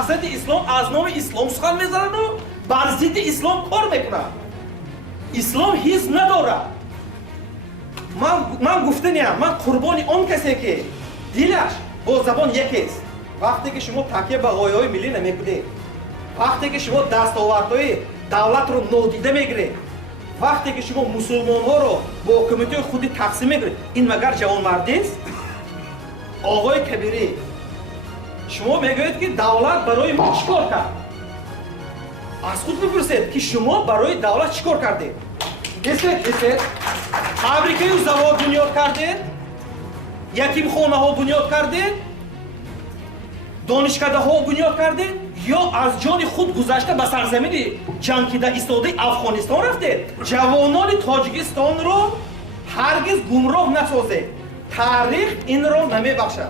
مقصد اسلام از نام اسلام سخن میزنن و بر ضد اسلام کار میکنن. اسلام حزب نداره. من گفتنیم من قربانی اون کسی که دلش با زبان یکیست. وقتی که شما تکیه به غایه‌های ملی نمیکنید، وقتی که شما دستاوردهای دولت رو نادیده میگیرید، وقتی که شما مسلمان ها رو با حکومت خودی تقسیم میگیرید، این مگر جوانمردی است؟ آقای کبیری، شما میگویید که دولت برای ما چیکار کرد؟ از خود بپرسید که شما برای دولت چیکار کردید؟ گفتید فابریکه و زوار بنیاد کردید؟ یتیمخانه ها بنیاد کردید؟ دانشکده ها بنیاد کردید؟ یا از جان خود گذشته به سرزمین جنگیده ایستاده افغانستان رفتید؟ جوانان تاجیکستان رو هرگز گمراه نسازید. تاریخ این رو نمیبخشد.